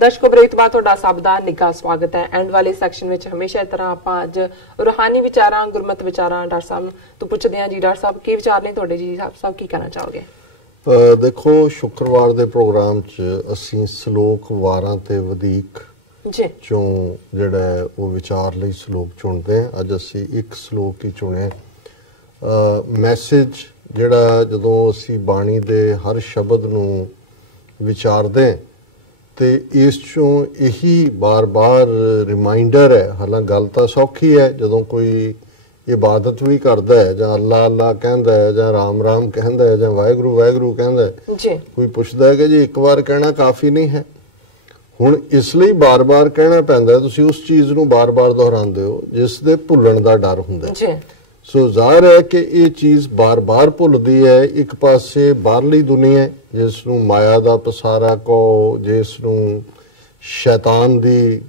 ਦਰਸ਼ਕੋ ਬਰੇਤਬਾਰ ਤੁਹਾਡਾ ਸਭ ਦਾ ਨਿੱਘਾ ਸਵਾਗਤ ਹੈ। ਐਂਡ ਵਾਲੇ ਸੈਕਸ਼ਨ ਵਿੱਚ ਹਮੇਸ਼ਾ ਇਸ ਤਰ੍ਹਾਂ ਆਪਾਂ ਅੱਜ ਰੂਹਾਨੀ ਵਿਚਾਰਾਂ ਗੁਰਮਤ ਵਿਚਾਰਾਂ ਡਾਕਟਰ ਸਾਹਿਬ ਤੋਂ ਪੁੱਛਦੇ ਹਾਂ ਜੀ। ਡਾਕਟਰ ਸਾਹਿਬ ਕੀ ਵਿਚਾਰ ਨੇ ਤੁਹਾਡੇ ਜੀ? ਸਾਹਿਬ ਕੀ ਕਹਿਣਾ ਚਾਹੋਗੇ? ਦੇਖੋ, ਸ਼ੁੱਕਰਵਾਰ ਦੇ ਪ੍ਰੋਗਰਾਮ 'ਚ ਅਸੀਂ ਸ਼ਲੋਕ ਵਾਰਾਂ ਤੇ ਵਧੀਕ ਜੀ ਚੋਂ ਜਿਹੜਾ ਉਹ ਵਿਚਾਰ ਲਈ ਸ਼ਲੋਕ ਚੁਣਦੇ ਹਾਂ। ਅੱਜ ਅਸੀਂ ਇੱਕ ਸ਼ਲੋਕ ਹੀ ਚੁਣਿਆ। ਮੈਸੇਜ ਜਿਹੜਾ ਜਦੋਂ ਅਸੀਂ ਬਾਣੀ ਦੇ ਹਰ ਸ਼ਬਦ ਨੂੰ ਵਿਚਾਰਦੇ ਤੇ ਇਸ ਚੋਂ ਇਹੀ ਬਾਰ-ਬਾਰ ਰਿਮਾਈਂਡਰ ਹੈ। ਹਾਲਾਂ ਗੱਲ ਤਾਂ ਸੌਖੀ ਹੈ, ਜਦੋਂ ਕੋਈ ਇਬਾਦਤ ਵੀ ਕਰਦਾ ਹੈ ਜਾਂ ਅੱਲਾ ਅੱਲਾ ਕਹਿੰਦਾ ਹੈ ਜਾਂ ਰਾਮ ਰਾਮ ਕਹਿੰਦਾ ਹੈ ਜਾਂ ਵਾਹਿਗੁਰੂ ਵਾਹਿਗੁਰੂ ਕਹਿੰਦਾ ਹੈ, ਕੋਈ ਪੁੱਛਦਾ ਹੈ ਕਿ ਜੀ ਇੱਕ ਵਾਰ ਕਹਿਣਾ ਕਾਫੀ ਨਹੀਂ ਹੈ। ਹੁਣ ਇਸ ਲਈ ਬਾਰ-ਬਾਰ ਕਹਿਣਾ ਪੈਂਦਾ, ਤੁਸੀਂ ਉਸ ਚੀਜ਼ ਨੂੰ ਬਾਰ-ਬਾਰ ਦੁਹਰਾਉਂਦੇ ਹੋ ਜਿਸ ਦੇ ਭੁੱਲਣ ਦਾ ਡਰ ਹੁੰਦਾ ਹੈ। ਸੋ ਜ਼ਾਹਿਰ ਹੈ ਕਿ ਇਹ ਚੀਜ਼ ਬਾਰ-ਬਾਰ ਭੁੱਲਦੀ ਹੈ। ਇੱਕ ਪਾਸੇ ਬਾਹਰਲੀ ਦੁਨੀਆ ਜਿਸ ਨੂੰ ਮਾਇਆ ਦਾ ਪਸਾਰਾ ਕਹੋ, ਜਿਸ ਨੂੰ ਸ਼ੈਤਾਨ ਦੀ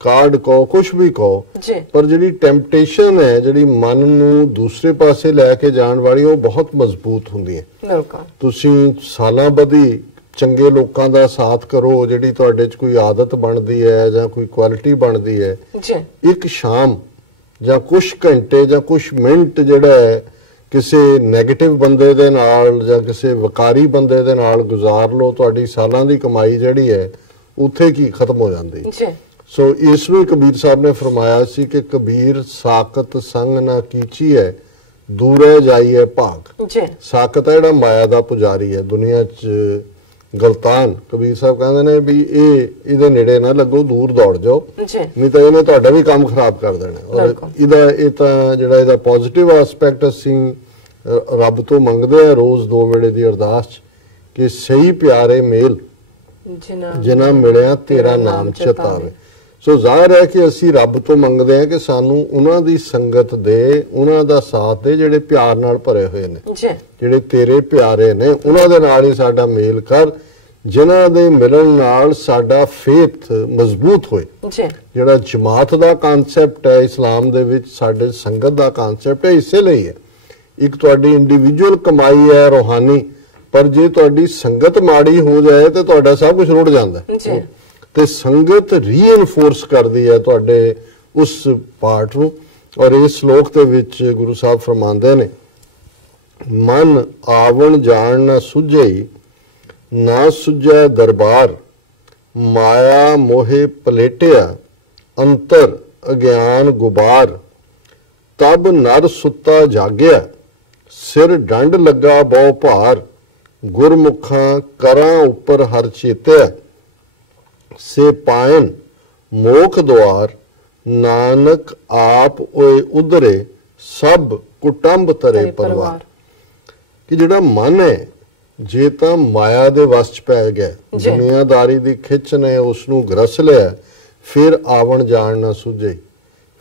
ਕਾਢ ਕਹੋ, ਕੁਛ ਵੀ ਕਹੋ, ਪਰ ਜਿਹੜੀ ਟੈਂਪਟੇਸ਼ਨ ਹੈ, ਜਿਹੜੀ ਮਨ ਨੂੰ ਦੂਸਰੇ ਪਾਸੇ ਲੈ ਕੇ ਜਾਣ ਵਾਲੀ, ਉਹ ਬਹੁਤ ਮਜ਼ਬੂਤ ਹੁੰਦੀ ਹੈ। ਤੁਸੀਂ ਸਾਲਾਂ ਬੱਧੀ ਚੰਗੇ ਲੋਕਾਂ ਦਾ ਸਾਥ ਕਰੋ, ਜਿਹੜੀ ਤੁਹਾਡੇ 'ਚ ਕੋਈ ਆਦਤ ਬਣਦੀ ਹੈ ਜਾਂ ਕੋਈ ਕੁਆਲਿਟੀ ਬਣਦੀ ਹੈ, ਇੱਕ ਸ਼ਾਮ ਜਾਂ ਕੁਛ ਘੰਟੇ ਜਾਂ ਕੁਛ ਮਿੰਟ ਜਿਹੜਾ ਹੈ ਕਿਸੇ ਨੈਗੇਟਿਵ ਬੰਦੇ ਦੇ ਨਾਲ ਜਾਂ ਕਿਸੇ ਵਕਾਰੀ ਬੰਦੇ ਦੇ ਨਾਲ ਗੁਜ਼ਾਰ ਲਓ, ਤੁਹਾਡੀ ਸਾਲਾਂ ਦੀ ਕਮਾਈ ਜਿਹੜੀ ਹੈ ਉੱਥੇ ਕੀ ਖਤਮ ਹੋ ਜਾਂਦੀ। ਸੋ ਇਸ ਨੂੰ ਕਬੀਰ ਸਾਹਿਬ ਨੇ ਫਰਮਾਇਆ ਸੀ ਕਿ ਕਬੀਰ ਸਾਕਤ ਸੰਗ ਨਾ ਕੀਚੀ ਹੈ, ਦੂਰੇ ਜਾਈਏ ਭਾਗ। ਸਾਕਤ ਹੈ ਜਿਹੜਾ ਮਾਇਆ ਦਾ ਪੁਜਾਰੀ ਹੈ ਦੁਨੀਆ 'ਚ, ਗਲਤਾਨ ਕਬੀਰ ਸਾਹਿਬ ਕਹਿੰਦੇ ਨੇ ਵੀ ਇਹਦੇ ਨੇੜੇ ਨਾ ਲੱਗੋ, ਦੂਰ ਦੌੜ ਜਾਓ, ਨਹੀਂ ਤਾਂ ਇਹਨੇ ਤੁਹਾਡਾ ਵੀ ਕੰਮ ਖਰਾਬ ਕਰ ਦੇਣਾ। ਔਰ ਇਹ ਤਾਂ ਜਿਹੜਾ ਇਹਦਾ ਪੋਜ਼ਿਟਿਵ ਐਸਪੈਕਟ ਅਸੀਂ ਰੱਬ ਤੋਂ ਮੰਗਦੇ ਆ ਰੋਜ਼ 2 ਵੇਲੇ ਦੀ ਅਰਦਾਸ 'ਚ ਕਿ ਸਹੀ ਪਿਆਰੇ ਮੇਲ ਜਿਨ੍ਹਾਂ ਮਿਲਿਆ ਤੇਰਾ ਨਾਮ ਚਿਤਾਵੇ। ਸੋ ਜ਼ਾਹਿਰ ਹੈ ਕਿ ਅਸੀਂ ਰੱਬ ਤੋਂ ਮੰਗਦੇ ਹਾਂ ਕਿ ਸਾਨੂੰ ਉਹਨਾਂ ਦੀ ਸੰਗਤ ਦੇ, ਉਹਨਾਂ ਦਾ ਸਾਥ ਦੇ ਜਿਹੜੇ ਪਿਆਰ ਨਾਲ ਭਰੇ ਹੋਏ ਨੇ, ਜਿਹੜੇ ਤੇਰੇ ਪਿਆਰੇ ਨੇ, ਉਹਨਾਂ ਦੇ ਨਾਲ ਹੀ ਸਾਡਾ ਮੇਲ ਕਰ, ਜਿਨ੍ਹਾਂ ਦੇ ਮਿਲਣ ਨਾਲ ਸਾਡਾ ਫੇਥ ਮਜ਼ਬੂਤ ਹੋਏ। ਜਿਹੜਾ ਜਮਾਤ ਦਾ ਕਨਸੈਪਟ ਹੈ ਇਸਲਾਮ ਦੇ ਵਿੱਚ, ਸਾਡੇ ਸੰਗਤ ਦਾ ਕਨਸੈਪਟ ਹੈ, ਇਸੇ ਲਈ ਹੈ। ਇੱਕ ਤੁਹਾਡੀ ਇੰਡੀਵਿਜੂਅਲ ਕਮਾਈ ਹੈ ਰੂਹਾਨੀ, ਪਰ ਜੇ ਤੁਹਾਡੀ ਸੰਗਤ ਮਾੜੀ ਹੋ ਜਾਏ ਤੇ ਤੁਹਾਡਾ ਸਭ ਕੁਝ ਰੁੜ ਜਾਂਦਾ ਤੇ ਸੰਗਤ ਰੀਇਨਫੋਰਸ ਕਰਦੀ ਹੈ ਤੁਹਾਡੇ ਉਸ ਪਾਰਟ ਨੂੰ। ਔਰ ਇਸ ਸ਼ਲੋਕ ਦੇ ਵਿੱਚ ਗੁਰੂ ਸਾਹਿਬ ਫਰਮਾਉਂਦੇ ਨੇ, ਮਨ ਆਵਣ ਜਾਣ ਨਾ ਸੁਝਈ, ਨਾ ਸੁਝੈ ਦਰਬਾਰ, ਮਾਇਆ ਮੋਹੇ ਪਲੇਟਿਆ, ਅੰਤਰ ਅਗਿਆਨ ਗੁਬਾਰ, ਤਬ ਨਰ ਸੁੱਤਾ ਜਾਗਿਆ, ਸਿਰ ਡੰਡ ਲੱਗਾ ਬਹੁ ਭਾਰ, ਗੁਰਮੁਖਾਂ ਕਰਾਂ ਉੱਪਰ ਹਰ ਚੇਤਿਆ, ਸੇ ਪਾਇਨ ਮੋਖ ਦੁਆਰ, ਨਾਨਕ ਆਪ ਓਏ ਉਧਰੇ, ਸਭ ਕੁਟੰਬ ਤਰੇ ਪਰਵਾਰ। ਕਿ ਜਿਹੜਾ ਮਨ ਹੈ ਜੇ ਤਾਂ ਮਾਇਆ ਦੇ ਵਸ 'ਚ ਪੈ ਗਿਆ, ਦੁਨੀਆਦਾਰੀ ਦੀ ਖਿੱਚ ਨੇ ਉਸ ਨੂੰ ਗਰਸ ਲਿਆ, ਫਿਰ ਆਵਣ ਜਾਣ ਨਾ ਸੁਝੇ।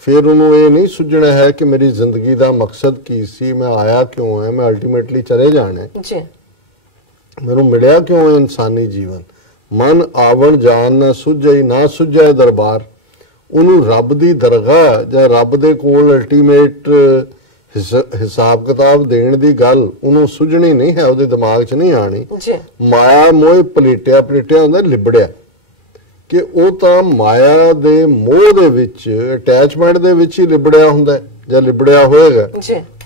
ਫਿਰ ਉਹਨੂੰ ਇਹ ਨਹੀਂ ਸੁਝਣਾ ਹੈ ਕਿ ਮੇਰੀ ਜ਼ਿੰਦਗੀ ਦਾ ਮਕਸਦ ਕੀ ਸੀ, ਮੈਂ ਆਇਆ ਕਿਉਂ ਹੈ, ਮੈਂ ਅਲਟੀਮੇਟਲੀ ਚਲੇ ਜਾਣਾ, ਮੈਨੂੰ ਮਿਲਿਆ ਕਿਉਂ ਹੈ ਇਨਸਾਨੀ ਜੀਵਨ। ਮਨ ਆਵਣ ਜਾਣ ਨਾ ਸੁਝੇ, ਨਾ ਸੁਝੇ ਦਰਬਾਰ। ਉਹਨੂੰ ਰੱਬ ਦੀ ਦਰਗਾਹ ਜਾਂ ਰੱਬ ਦੇ ਕੋਲ ਅਲਟੀਮੇਟ ਹਿਸਾਬ ਕਿਤਾਬ ਦੇਣ ਦੀ ਗੱਲ ਉਹਨੂੰ ਸੁਝਣੀ ਨਹੀਂ ਹੈ, ਉਹਦੇ ਦਿਮਾਗ 'ਚ ਨਹੀਂ ਆਣੀ। ਮਾਇਆ ਮੋਹ ਪਲੇਟਿਆ, ਪਲੇਟਿਆ ਹੁੰਦਾ ਲਿਬੜਿਆ, ਕਿ ਉਹ ਤਾਂ ਮਾਇਆ ਦੇ ਮੋਹ ਦੇ ਵਿੱਚ, ਅਟੈਚਮੈਂਟ ਦੇ ਵਿੱਚ ਹੀ ਲਿਬੜਿਆ ਹੁੰਦਾ ਜਾਂ ਲਿਬੜਿਆ ਹੋਏਗਾ।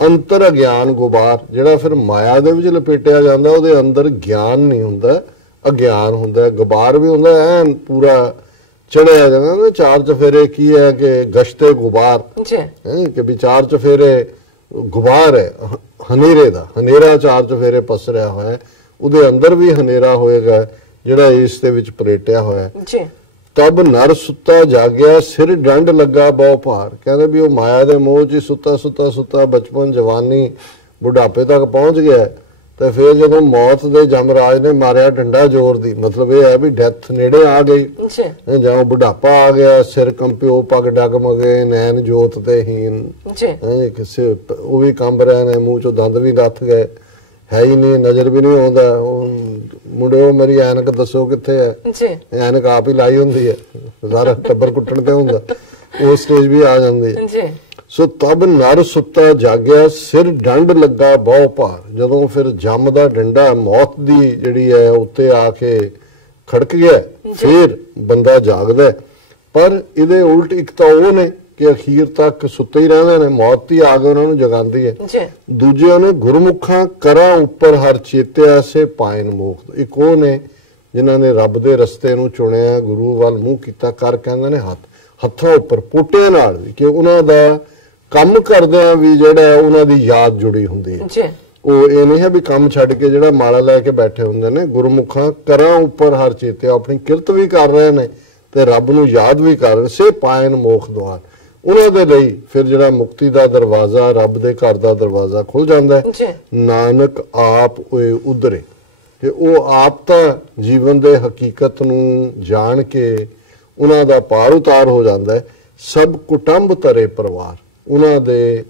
ਅੰਤਰ ਅਗਿਆਨ ਗੁਬਾਰ, ਜਿਹੜਾ ਫਿਰ ਮਾਇਆ ਦੇ ਵਿੱਚ ਲਪੇਟਿਆ ਜਾਂਦਾ, ਉਹਦੇ ਅੰਦਰ ਗਿਆਨ ਨਹੀਂ ਹੁੰਦਾ, ਅਗਿਆਨ ਹੁੰਦਾ। ਗੁਬਾਰ ਵੀ ਹੁੰਦਾ ਐਨ ਪੂਰਾ ਚੜਿਆ ਜਾਂਦਾ। 4 ਚਫੇਰੇ ਕੀ ਹੈ ਕਿ ਗਸ਼ਤੇ ਗੁਬਾਰ, ਕਿ ਵੀ 4 ਚਫੇਰੇ ਗੁਬਾਰ ਹੈ ਹਨੇਰੇ ਦਾ, ਹਨੇਰਾ 4 ਚਫੇਰੇ ਪਸਰਿਆ ਹੋਇਆ, ਉਹਦੇ ਅੰਦਰ ਵੀ ਹਨੇਰਾ ਹੋਏਗਾ ਜਿਹੜਾ ਇਸ ਦੇ ਵਿੱਚ ਪਲੇਟਿਆ ਹੋਇਆ। ਤਬ ਨਰ ਸੁੱਤਾ ਜਾਗਿਆ, ਸਿਰ ਡੰਡ ਲੱਗਾ ਬਹੁ ਭਾਰ। ਕਹਿੰਦੇ ਵੀ ਉਹ ਮਾਇਆ ਦੇ ਮੋਹ 'ਚ ਸੁੱਤਾ ਸੁੱਤਾ ਸੁੱਤਾ ਬਚਪਨ, ਜਵਾਨੀ, ਬੁਢਾਪੇ ਤੱਕ ਪਹੁੰਚ ਗਿਆ ਤੇ ਫਿਰ ਜਦੋਂ ਮੌਤ ਦੇ ਜਮਰਾਜ ਨੇ ਮਾਰਿਆ ਡੰਡਾ ਜ਼ੋਰ ਦੀ, ਮਤਲਬ ਇਹ ਹੈ ਵੀ ਡੈਥ ਨੇੜੇ ਆ ਗਈ, ਜਾਂ ਬੁਢਾਪਾ ਆ ਗਿਆ, ਸਿਰ ਕੰਪਿਓ, ਪੱਗ ਡਗਮਗੇ, ਨੈਣ ਜੋਤ ਤੇ ਹੀਨ, ਕਿਸੇ ਉਹ ਵੀ ਕੰਬ ਰਹੇ ਨੇ, ਮੂੰਹ 'ਚੋਂ ਦੰਦ ਵੀ ਲੱਥ ਗਏ, ਹੈ ਹੀ ਨਹੀਂ, ਨਜ਼ਰ ਵੀ ਨਹੀਂ ਆਉਂਦਾ। ਮੁੰਡਿਓ ਮੇਰੀ ਐਨਕ ਦੱਸੋ ਕਿੱਥੇ ਹੈ? ਐਨਕ ਆਪ ਹੀ ਲਾਈ ਹੁੰਦੀ ਹੈ, ਸਾਰਾ ਟੱਬਰ ਕੁੱਟਣ ਤੇ ਹੁੰਦਾ, ਉਹ ਸਟੇਜ ਵੀ ਆ ਜਾਂਦੀ ਹੈ। ਸੋ ਤਬ ਨਰ ਸੁੱਤਾ ਜਾਗਿਆ, ਸਿਰ ਡੰਡ ਲੱਗਾ ਬਹੁ ਭਾਰ। ਜਦੋਂ ਫਿਰ ਜੰਮ ਦਾ ਡੰਡਾ ਮੌਤ ਦੀ ਜਿਹੜੀ ਹੈ ਉੱਤੇ ਆ ਕੇ ਖੜਕ ਗਿਆ ਫਿਰ ਬੰਦਾ ਜਾਗਦਾ ਹੈ। ਪਰ ਇਹਦੇ ਉਲਟ ਇੱਕ ਤਾਂ ਉਹ ਨੇ ਕਿ ਅਖੀਰ ਤੱਕ ਸੁੱਤੇ ਹੀ ਰਹਿੰਦੇ ਨੇ, ਮੌਤ ਹੀ ਆ ਕੇ ਉਹਨਾਂ ਨੂੰ ਜਗਾਉਂਦੀ ਹੈ। ਦੂਜੇ ਨੇ ਗੁਰਮੁਖਾਂ ਕਰਾਂ ਉੱਪਰ ਹਰ ਚੇਤਿਆ ਸੇ ਪਾਇਨ ਮੋਖ। ਇੱਕ ਉਹ ਨੇ ਜਿਨ੍ਹਾਂ ਨੇ ਰੱਬ ਦੇ ਰਸਤੇ ਨੂੰ ਚੁਣਿਆ, ਗੁਰੂ ਵੱਲ ਮੂੰਹ ਕੀਤਾ, ਕਰ ਕਹਿੰਦੇ ਨੇ ਹੱਥਾਂ ਉੱਪਰ ਪੋਟਿਆਂ ਨਾਲ ਵੀ, ਕਿ ਉਹਨਾਂ ਦਾ ਕੰਮ ਕਰਦਿਆਂ ਵੀ ਜਿਹੜਾ ਉਹਨਾਂ ਦੀ ਯਾਦ ਜੁੜੀ ਹੁੰਦੀ ਹੈ। ਉਹ ਇਹ ਨਹੀਂ ਹੈ ਵੀ ਕੰਮ ਛੱਡ ਕੇ ਜਿਹੜਾ ਮਾਲਾ ਲੈ ਕੇ ਬੈਠੇ ਹੁੰਦੇ ਨੇ। ਗੁਰਮੁਖਾਂ ਕਰਾਂ ਉੱਪਰ ਹਰ ਚੇਤਿਆ, ਆਪਣੀ ਕਿਰਤ ਵੀ ਕਰ ਰਹੇ ਨੇ ਤੇ ਰੱਬ ਨੂੰ ਯਾਦ ਵੀ ਕਰ ਰਹੇ। ਸੇ ਪਾਇਨ ਮੋਖ ਦੁਆਰ, ਉਹਨਾਂ ਦੇ ਲਈ ਫਿਰ ਜਿਹੜਾ ਮੁਕਤੀ ਦਾ ਦਰਵਾਜ਼ਾ, ਰੱਬ ਦੇ ਘਰ ਦਾ ਦਰਵਾਜ਼ਾ ਖੁੱਲ ਜਾਂਦਾ ਹੈ। ਨਾਨਕ ਆਪ ਉਧਰੇ, ਕਿ ਉਹ ਆਪ ਤਾਂ ਜੀਵਨ ਦੇ ਹਕੀਕਤ ਨੂੰ ਜਾਣ ਕੇ ਉਹਨਾਂ ਦਾ ਪਾਰ ਉਤਾਰ ਹੋ ਜਾਂਦਾ ਹੈ। ਸਭ ਕੁਟੰਬ ਤਰੇ ਪਰਿਵਾਰ, ਉਹਨਾਂ ਦੇ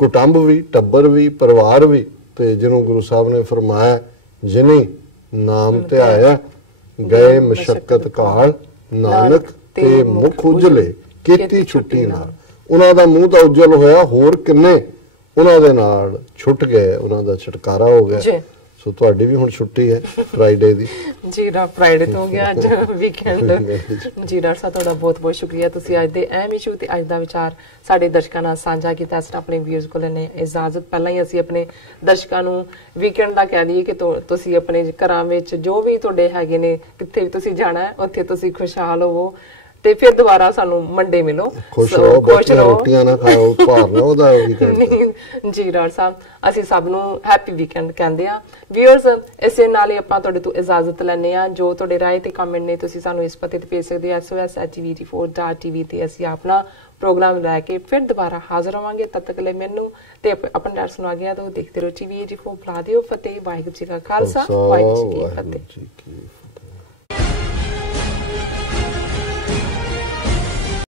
ਕੁਟੰਬ ਵੀ, ਟੱਬਰ ਵੀ, ਪਰਿਵਾਰ ਵੀ। ਤੇ ਜਿਹਨੂੰ ਗੁਰੂ ਸਾਹਿਬ ਨੇ ਫਰਮਾਇਆ, ਜਿਨੇ ਨਾਮ ਧਿਆਇਆ ਗਏ ਮਸ਼ੱਕਤ ਕਾਲ, ਨਾਨਕ ਤੇ ਮੁਖ ਉਜਲੇ ਕੀਤੀ ਛੁੱਟੀ ਨਾਲ। ਉਹਨਾਂ ਦਾ ਮੂੰਹ ਤਾਂ ਉਜਲ ਹੋਇਆ, ਹੋਰ ਕਿੰਨੇ ਉਹਨਾਂ ਦੇ ਨਾਲ ਛੁੱਟ ਗਏ, ਉਹਨਾਂ ਦਾ ਛੁਟਕਾਰਾ ਹੋ ਗਿਆ। ਸੋ ਤੁਹਾਡੀ ਵੀ ਹੁਣ ਛੁੱਟੀ ਹੈ ਫਰਾਈਡੇ ਦੀ। ਜੀ ਡਾਕਟਰ, ਫਰਾਈਡੇ ਤੋਂ ਹੋ ਗਿਆ, ਅੱਜ ਵੀਕਐਂਡ। ਜੀ ਡਾਕਟਰ ਸਾਹਿਬ, ਤੁਹਾਡਾ ਬਹੁਤ ਬਹੁਤ ਸ਼ੁਕਰੀਆ। ਤੁਸੀਂ ਅੱਜ ਦੇ ਅਹਿਮ ਇਸ਼ੂ ਤੇ ਅੱਜ ਦਾ ਵਿਚਾਰ ਸਾਡੇ ਦਰਸ਼ਕਾਂ ਨਾਲ ਸਾਂਝਾ ਕੀਤਾ। ਅਸੀਂ ਆਪਣੇ ਵਿਊਅਰਸ ਕੋਲ ਨੇ ਇਜਾਜ਼ਤ। ਪਹਿਲਾਂ ਹੀ ਅਸੀਂ ਆਪਣੇ ਦਰਸ਼ਕਾਂ ਨੂੰ ਵੀਕਐਂਡ ਦਾ ਕਹਿ ਦਈਏ ਕਿ ਤੁਸੀਂ ਆਪਣੇ ਘਰਾਂ ਵਿੱਚ ਜੋ ਵੀ ਤੁਹਾਡੇ ਹੈਗੇ ਨੇ, ਕਿੱਥੇ ਵੀ ਤੁਸੀਂ ਜਾਣਾ ਹੈ, ਉੱਥੇ ਤੁਸੀਂ ਖੁਸ਼ਹਾਲ ਹੋਵੋ ਤੇ ਫਿਰ ਦੁਬਾਰਾ ਸਾਨੂੰ ਮੰਡੇ ਮਿਲੋ। ਖੁਸ਼ ਰਹੋ, ਰੋਟੀਆਂ ਨਾ ਖਾਓ, ਭਾਰ ਨਾ ਉਹਦਾ ਵੀਕਐਂਡ। ਜੀ ਡਾਕਟਰ ਸਾਹਿਬ, ਅਸੀਂ ਸਭ ਨੂੰ ਹੈਪੀ ਵੀਕਐਂਡ ਕਹਿੰਦੇ ਆ। ਵਿਊਅਰਸ, ਇਸੇ ਨਾਲ ਹੀ ਆਪਾਂ ਤੁਹਾਡੇ ਤੋਂ ਇਜਾਜ਼ਤ ਲੈਂਦੇ ਆ। ਜੋ ਤੁਹਾਡੇ ਰਾਏ ਤੇ ਕਮੈਂਟ ਨੇ ਤੁਸੀਂ ਸਾਨੂੰ ਇਸ ਪਤੇ ਤੇ ਭੇਜ ਸਕਦੇ ਹੋ, sos@tv84.tv ਤੇ। ਅਸੀਂ ਆਪਣਾ ਪ੍ਰੋਗਰਾਮ ਲੈ ਕੇ ਫਿਰ ਦੁਬਾਰਾ ਹਾਜ਼ਰ ਹੋਵਾਂਗੇ। ਤਦ ਤੱਕ ਲਈ ਮੈਨੂੰ ਤੇ ਆਪਣੇ ਡਾਕਟਰ ਨੂੰ ਆ ਗਿਆ। ਦੇਖਦੇ ਰਹੋ TV84। ਬੁਲਾ ਦਿਓ ਫਤਿਹ। ਵਾਹਿਗੁਰੂ ਜੀ ਕਾ ਖਾਲਸਾ, ਵਾਹਿਗੁਰੂ ਜੀ ਕੀ ਫਤਿਹ।